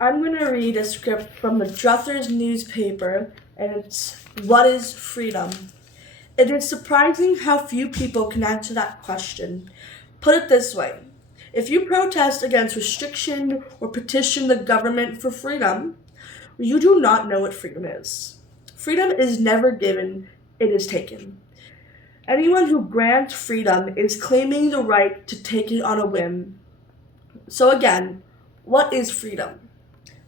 I'm going to read a script from the Druthers newspaper, and it's What is Freedom? It is surprising how few people can answer that question. Put it this way: if you protest against restriction or petition the government for freedom, you do not know what freedom is. Freedom is never given, it is taken. Anyone who grants freedom is claiming the right to take it on a whim. So, again, what is freedom?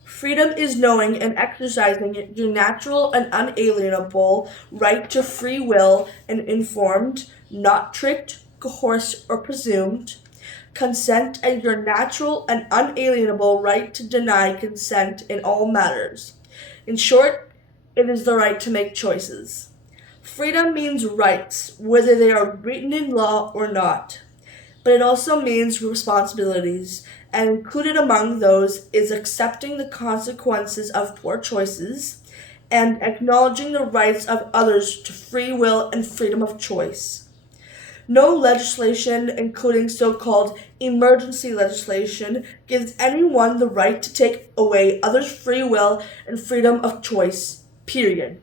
Freedom is knowing and exercising your natural and unalienable right to free will and informed, not tricked, coerced, or presumed, consent, and your natural and unalienable right to deny consent in all matters. In short, it is the right to make choices. Freedom means rights, whether they are written in law or not, but it also means responsibilities, and included among those is accepting the consequences of poor choices and acknowledging the rights of others to free will and freedom of choice. No legislation, including so called emergency legislation, gives anyone the right to take away others' free will and freedom of choice, period.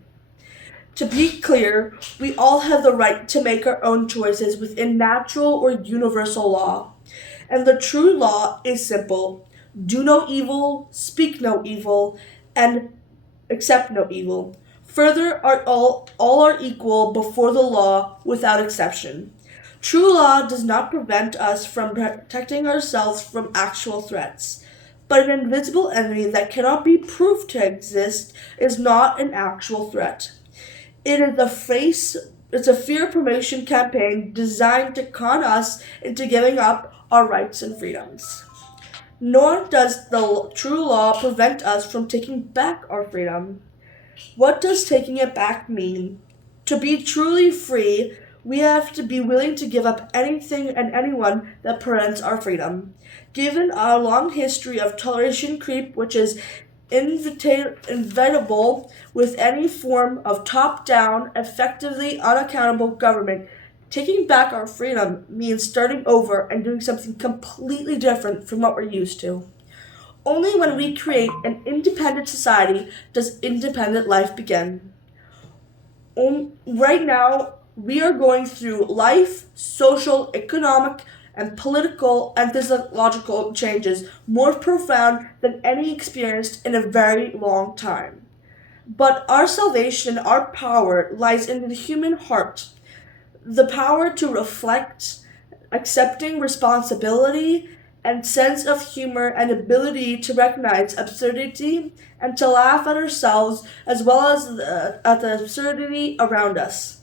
To be clear, we all have the right to make our own choices within natural or universal law. And the true law is simple: do no evil, speak no evil, and accept no evil. Further, all are equal before the law without exception. True law does not prevent us from protecting ourselves from actual threats. But an invisible enemy that cannot be proved to exist is not an actual threat. It is it's a fear promotion campaign designed to con us into giving up our rights and freedoms. Nor does the true law prevent us from taking back our freedom. What does taking it back mean? To be truly free, we have to be willing to give up anything and anyone that prevents our freedom. Given our long history of toleration creep, which is inevitable with any form of top-down, effectively unaccountable government, taking back our freedom means starting over and doing something completely different from what we're used to. Only when we create an independent society does independent life begin. Right now, we are going through life, social, economic, and political and physiological changes more profound than any experienced in a very long time. But our salvation, our power, lies in the human heart. The power to reflect, accepting responsibility, and sense of humor and ability to recognize absurdity and to laugh at ourselves as well as at the absurdity around us.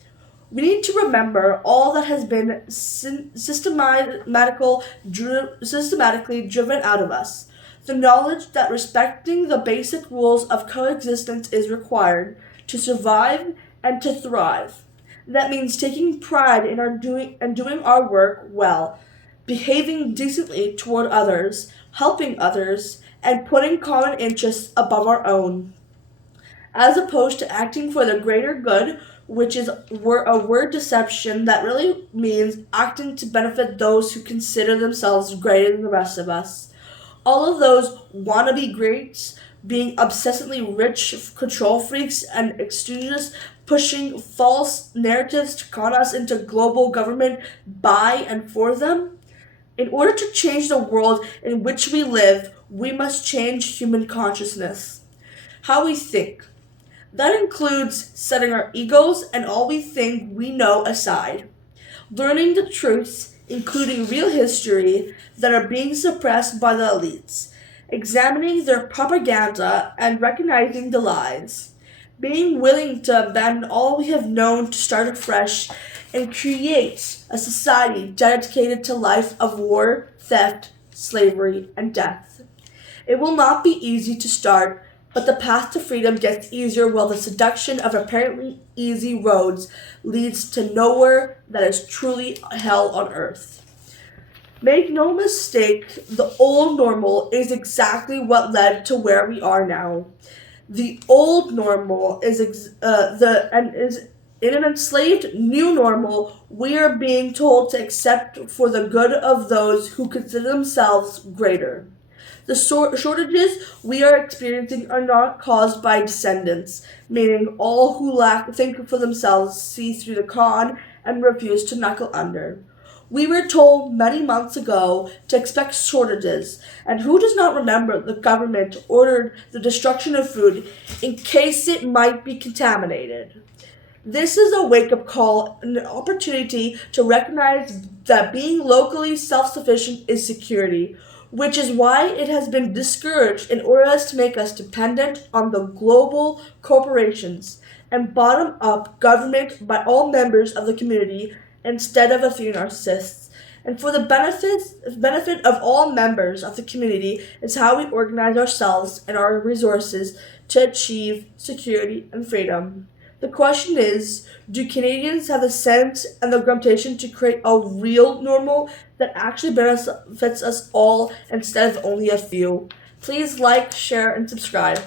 We need to remember all that has been systematically driven out of us. The knowledge that respecting the basic rules of coexistence is required to survive and to thrive. That means taking pride in our doing our work well, behaving decently toward others, helping others, and putting common interests above our own, as opposed to acting for the greater good, which is a word deception that really means acting to benefit those who consider themselves greater than the rest of us. All of those wannabe greats, being obsessively rich control freaks and extremists pushing false narratives to con us into global government by and for them. In order to change the world in which we live, we must change human consciousness. How we think. That includes setting our egos and all we think we know aside, learning the truths, including real history, that are being suppressed by the elites, examining their propaganda and recognizing the lies, being willing to abandon all we have known to start afresh and create a society dedicated to life of war, theft, slavery, and death. It will not be easy to start, but the path to freedom gets easier while the seduction of apparently easy roads leads to nowhere that is truly hell on earth. Make no mistake, the old normal is exactly what led to where we are now. The old normal is in an enslaved new normal. We are being told to accept for the good of those who consider themselves greater. The shortages we are experiencing are not caused by descendants, meaning all who lack think for themselves, see through the con, and refuse to knuckle under. We were told many months ago to expect shortages, and who does not remember the government ordered the destruction of food in case it might be contaminated? This is a wake up call, an opportunity to recognize that being locally self sufficient is security, which is why it has been discouraged in order to make us dependent on the global corporations and bottom up government by all members of the community instead of a few narcissists. And for the benefit of all members of the community is how we organize ourselves and our resources to achieve security and freedom. The question is, do Canadians have the sense and the gumption to create a real normal that actually benefits us all instead of only a few? Please like, share, and subscribe.